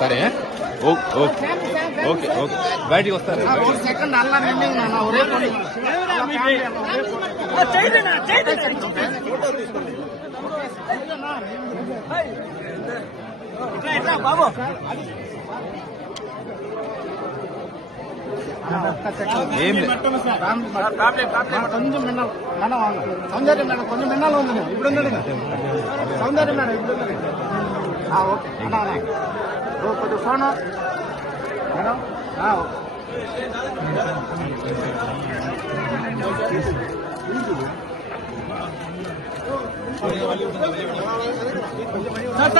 సరే okay okay okay బయటికి వస్తారు సెకండ్ అలా బాబు కొంచెం మిన్నాలు సౌందర్య మేడం కొంచెం మిన్నాలు ఉంది ఇప్పుడు ఉందండి సౌందర్య మేడం ఇప్పుడు ఉందండి ఓకే కొంచెం ఫోన్ మేడం ఓకే